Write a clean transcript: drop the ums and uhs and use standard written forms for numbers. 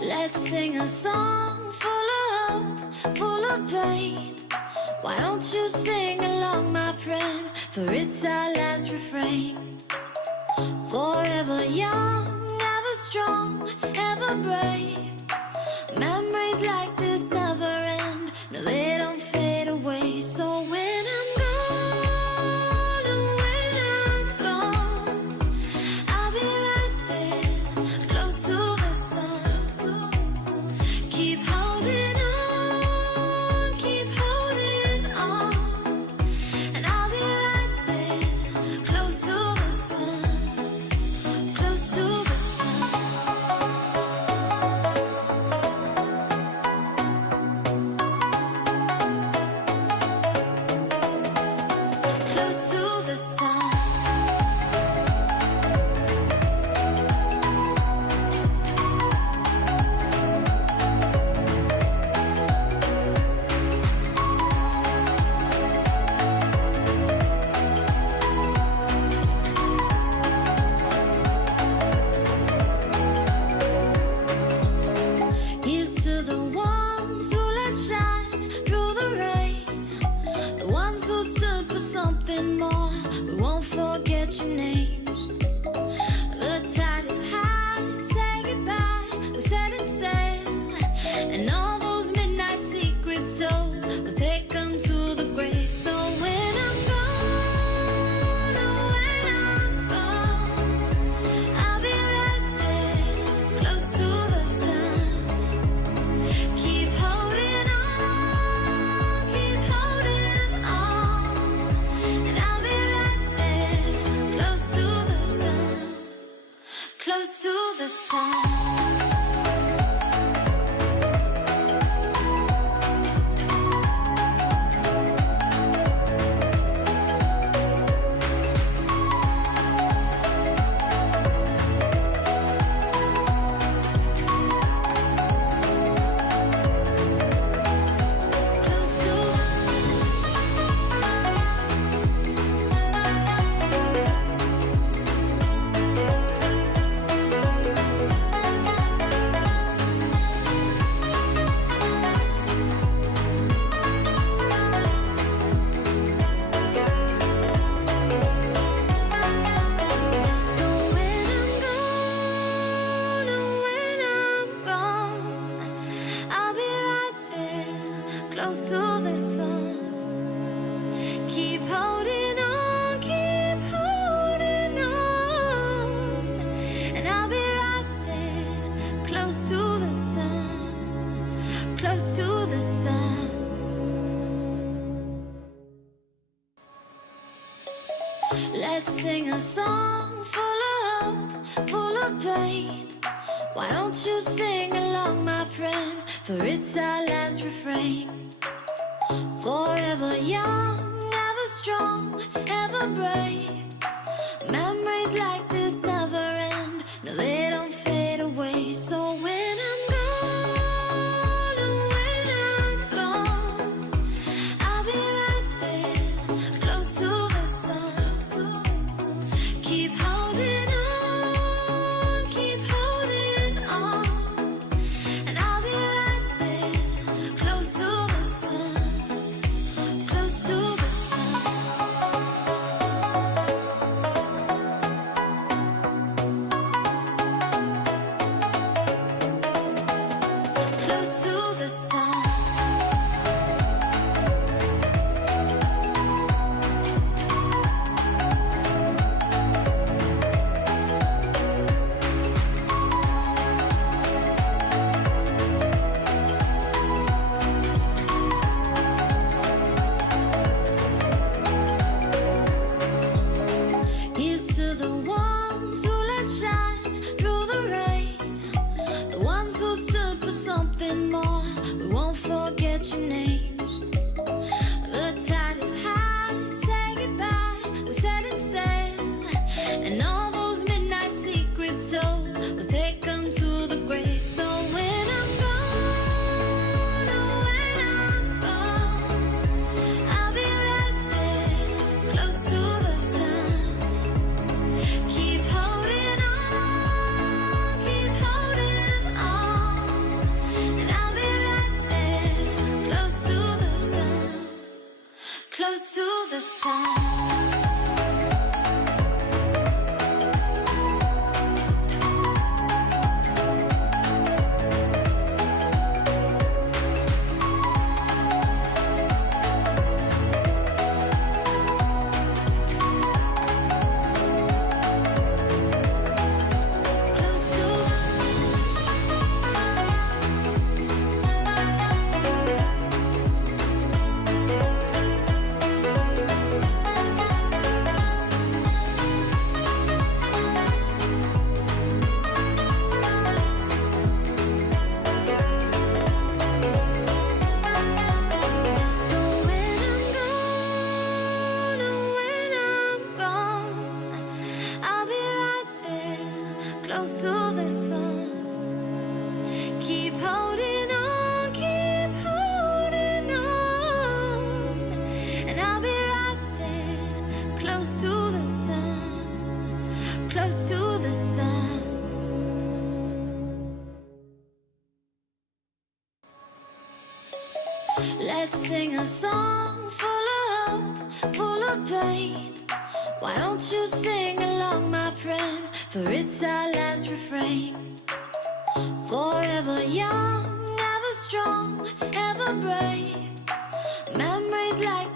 Let's sing a song full of hope, full of pain. Why don't you sing along, my friend? For it's our last refrain. Forever young, ever strong, ever brave. Memories like this never end. No, they don't fade away. So when I'm gone, oh, when I'm gone, I'll be right there, close to the sun. Keep holding on, keep holding on. And I'll be right there, close to the sun, close to the sun. Close to the sun. Here's to the ones who let shine through the rain, the ones who stood for something more. We won't forget your names. The tide is high, say goodbye, we're setting sail. And all those midnight secrets told, we'll take them to the grave. So when I'm gone, oh, when I'm gone, I'll be right there, close to the sun. Keep holding on, keep holding on. And I'll be right there, close to the sun, close to the sun. Close to the sun. So when I'm gone, oh, when I'm gone, I'll be right there, close to the sun. Keep holding on, keep holding on. And I'll be right there, close to the sun, close to the sun. Let's sing a song full of hope, full of pain. Why don't you sing along, my friend? For it's our last refrain. Forever young, ever strong, ever brave. Memories like this never end. No, they don't fade away. So when I'm gone, oh, when I'm gone, I'll be right there, close to the sun. Keep holding on, keep holding on. And I'll be right there, close to the sun, close to the sun. close to the sun. Close to the sun. Keep holding on, keep holding on. And I'll be right there, close to the sun, close to the sun. Let's sing a song full of hope, full of pain. Why don't you sing along, my friend? For it's our last refrain. Forever young, ever strong, ever brave. Memories like